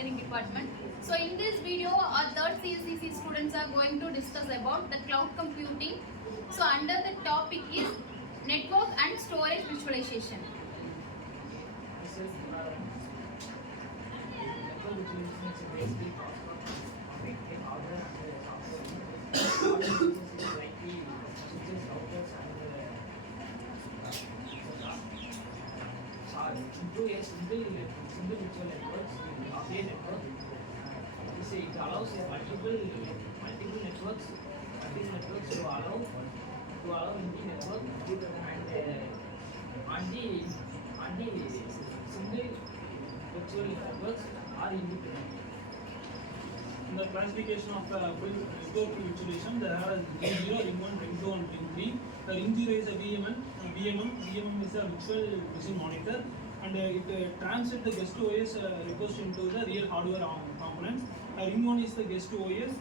Engineering Department. So in this video, our third CSCC students are going to discuss about the cloud computing. So under the topic is network and storage virtualization. Into a simple virtual networks of a network. It allows multiple networks to allow in the network and the single virtual networks are independent. In the classification of the network virtualization, there are ring 0, ring 1, ring 2 and ring 3. The ring 0 is a VMM is a virtual machine monitor, and it translates the guest OS request into the real hardware components. Ring 1 is the guest OS,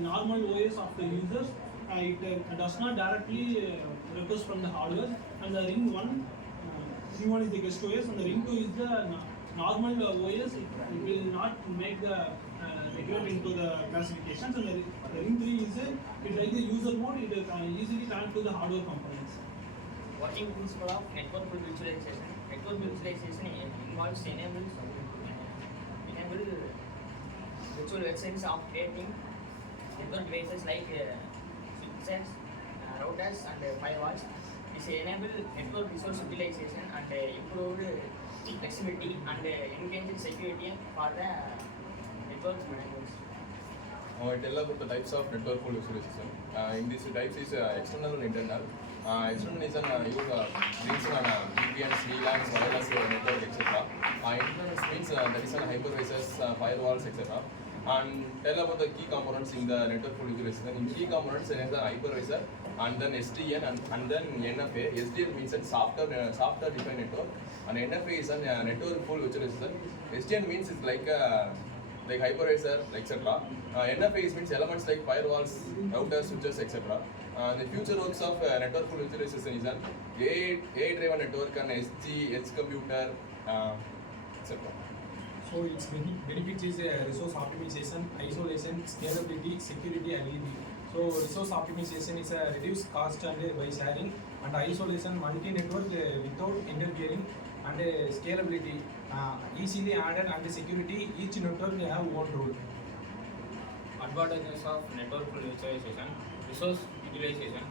normal OS of the users. It does not directly request from the hardware, and the ring 1 is the guest OS, and the ring 2 is the normal OS. It will not make the regulate into the classifications, and the ring 3 is like the user mode. It easily connect to the hardware components. Working principle of network virtualization. Network virtualization involves enable virtual websites of creating network devices like switches, routers and firewalls. This enable network resource utilization and improved flexibility and enhanced security for the network management. I tell about the types of network pool virtualization. In these types is external and internal. External is use brings on VPNs, VLANs, wireless network, etc. Internal means that is hypervisors, firewalls, etc. And tell about the key components in the network pool virtualization. In key components, there is a hypervisor, and then SDN, and then NFA. SDN means a software defined network, and NFA is a network pool virtualization. SDN means it's like hypervisor, etc. NFA means elements like firewalls, routers, switches, etc. The future works of network pool virtualization is an AI-driven network and edge computer, etc. So its benefits is resource optimization, isolation, scalability, security, and EV. So resource optimization is a reduced cost and by sharing, and isolation multi-network without interfering, and scalability easily added, and security each network will have one rule. Advantages of network virtualization: resource utilization.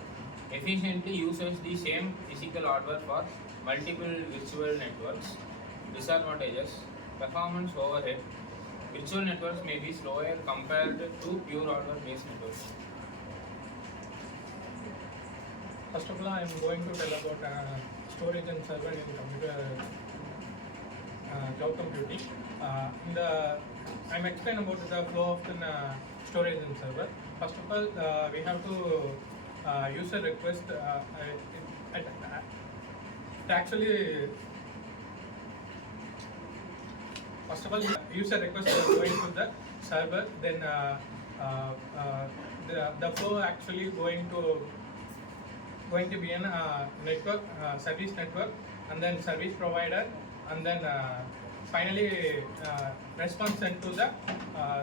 Efficiently uses the same physical hardware for multiple virtual networks. Disadvantages: performance overhead. Virtual networks may be slower compared to pure hardware-based networks. First of all, I am going to tell about storage and server in computer cloud computing. I am explain about the flow of the storage and server. First of all, we have to user request. First of all, user request is going to the server. Then the flow actually going to be a network, service network, and then service provider, and then finally response sent to the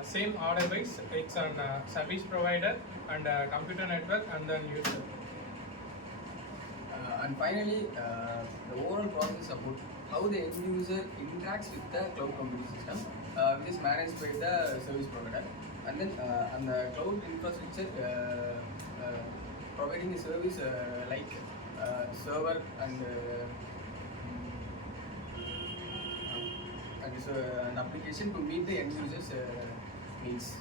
same order wise. It's on service provider and computer network, and then user. And finally, the overall process about how the end user interacts with the cloud computing system, which is managed by the service provider, and then on the cloud infrastructure providing the service like server and an application to meet the end users needs.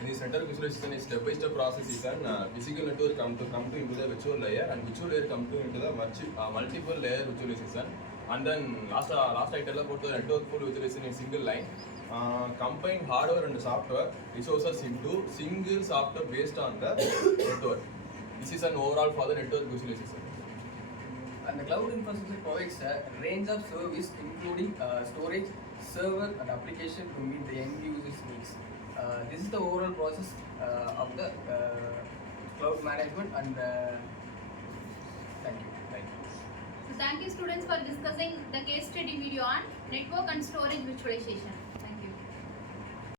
In this network visualization, is step-by-step process is an physical network come to into the virtual layer, and virtual layer come to into the multiple layer visualization. And then last I tell about the network full visualization in single line. Combine hardware and software resources into single software based on the network. This is an overall for the network visualization. And the cloud infrastructure provides a range of service including storage, server and application to meet the end users needs. This is the overall process of the cloud management, and thank you. So thank you students for discussing the case study video on network and storage virtualization.